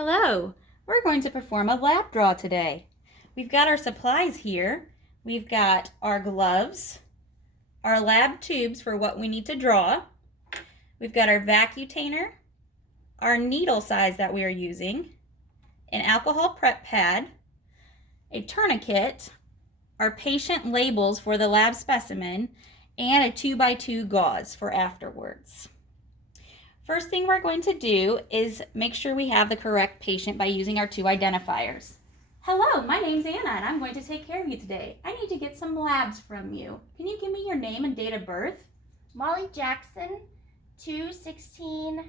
Hello, we're going to perform a lab draw today. We've got our supplies here. We've got our gloves, our lab tubes for what we need to draw. We've got our vacutainer, our needle size that we are using, an alcohol prep pad, a tourniquet, our patient labels for the lab specimen, and a 2x2 gauze for afterwards. First thing we're going to do is make sure we have the correct patient by using our two identifiers. Hello, my name's Anna and I'm going to take care of you today. I need to get some labs from you. Can you give me your name and date of birth? Molly Jackson, 2/16/80.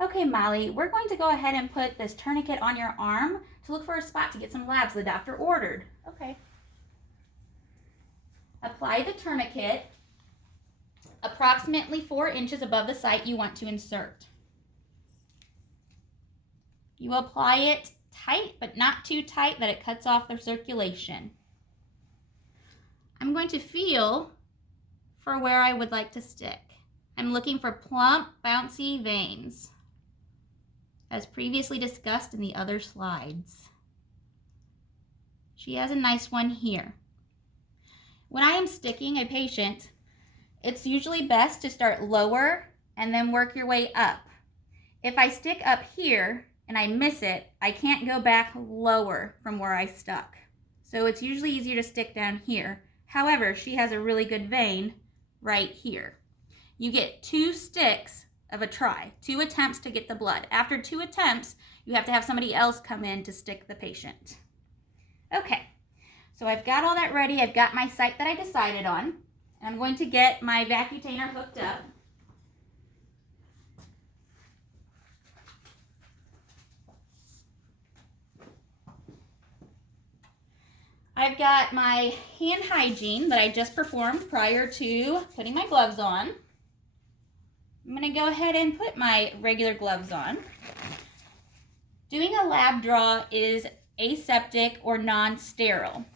Okay, Molly, we're going to go ahead and put this tourniquet on your arm to look for a spot to get some labs the doctor ordered. Okay. Apply the tourniquet approximately 4 inches above the site you want to insert. You apply it tight, but not too tight that it cuts off the circulation. I'm going to feel for where I would like to stick. I'm looking for plump, bouncy veins, as previously discussed in the other slides. She has a nice one here. When I am sticking a patient, it's usually best to start lower and then work your way up. If I stick up here and I miss it, I can't go back lower from where I stuck. So it's usually easier to stick down here. However, she has a really good vein right here. You get 2 sticks of a try, 2 attempts to get the blood. After 2 attempts, you have to have somebody else come in to stick the patient. Okay, so I've got all that ready. I've got my site that I decided on. I'm going to get my vacutainer hooked up. I've got my hand hygiene that I just performed prior to putting my gloves on. I'm going to go ahead and put my regular gloves on. Doing a lab draw is aseptic or non-sterile.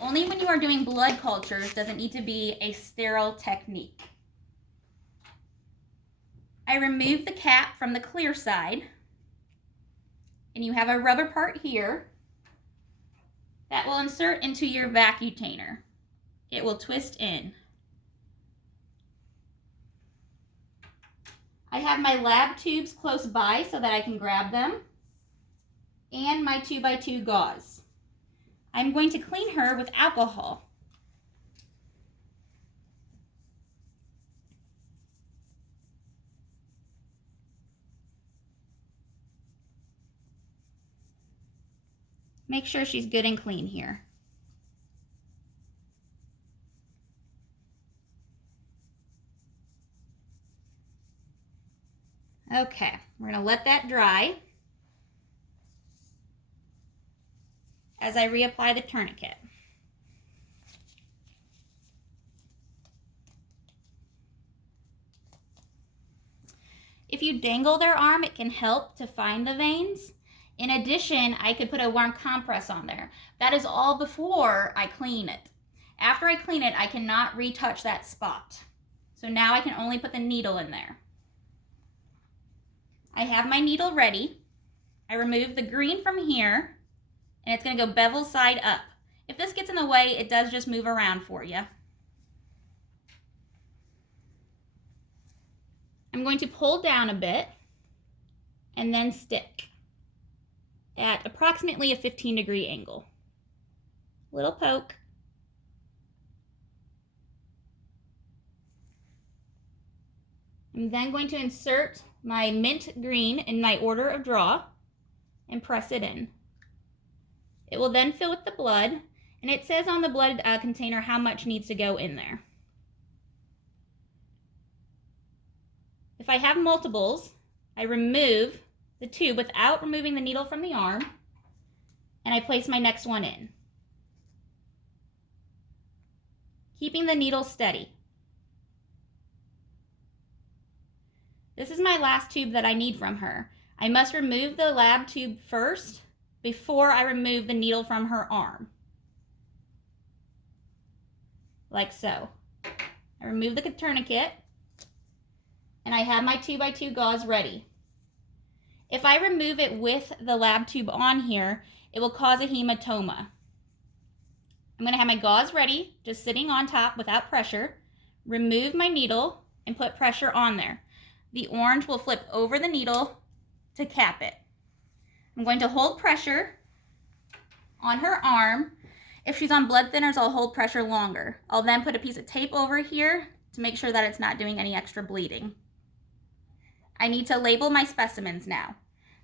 Only when you are doing blood cultures does it need to be a sterile technique. I remove the cap from the clear side, and you have a rubber part here that will insert into your vacutainer. It will twist in. I have my lab tubes close by so that I can grab them, and my 2x2 gauze. I'm going to clean her with alcohol. Make sure she's good and clean here. Okay, we're going to let that dry as I reapply the tourniquet. If you dangle their arm, it can help to find the veins. In addition, I could put a warm compress on there. That is all before I clean it. After I clean it, I cannot retouch that spot. So now I can only put the needle in there. I have my needle ready. I remove the green from here, and it's going to go bevel side up. If this gets in the way, it does just move around for you. I'm going to pull down a bit and then stick at approximately a 15-degree angle. Little poke. I'm then going to insert my mint green in my order of draw and press it in. It will then fill with the blood, and it says on the blood container how much needs to go in there. If I have multiples, I remove the tube without removing the needle from the arm, and I place my next one in, keeping the needle steady. This is my last tube that I need from her. I must remove the lab tube first before I remove the needle from her arm. Like so. I remove the tourniquet, and I have my 2x2 gauze ready. If I remove it with the lab tube on here, it will cause a hematoma. I'm going to have my gauze ready, just sitting on top without pressure. Remove my needle and put pressure on there. The orange will flip over the needle to cap it. I'm going to hold pressure on her arm. If she's on blood thinners, I'll hold pressure longer. I'll then put a piece of tape over here to make sure that it's not doing any extra bleeding. I need to label my specimens now.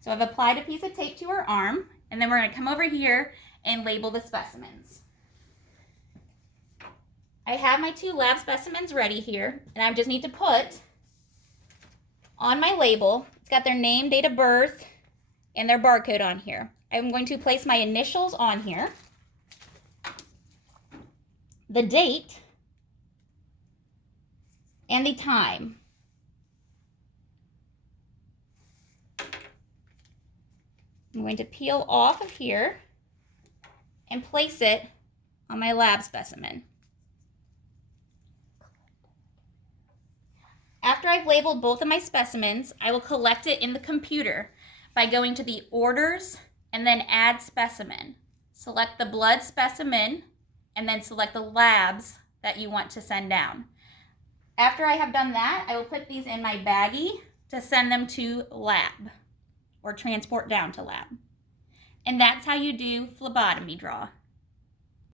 So I've applied a piece of tape to her arm, and then we're going to come over here and label the specimens. I have my 2 lab specimens ready here, and I just need to put on my label, it's got their name, date of birth, and their barcode on here. I'm going to place my initials on here, the date, and the time. I'm going to peel off of here and place it on my lab specimen. After I've labeled both of my specimens, I will collect it in the computer by going to the orders and then add specimen. Select the blood specimen and then select the labs that you want to send down. After I have done that, I will put these in my baggie to send them to lab or transport down to lab. And that's how you do phlebotomy draw.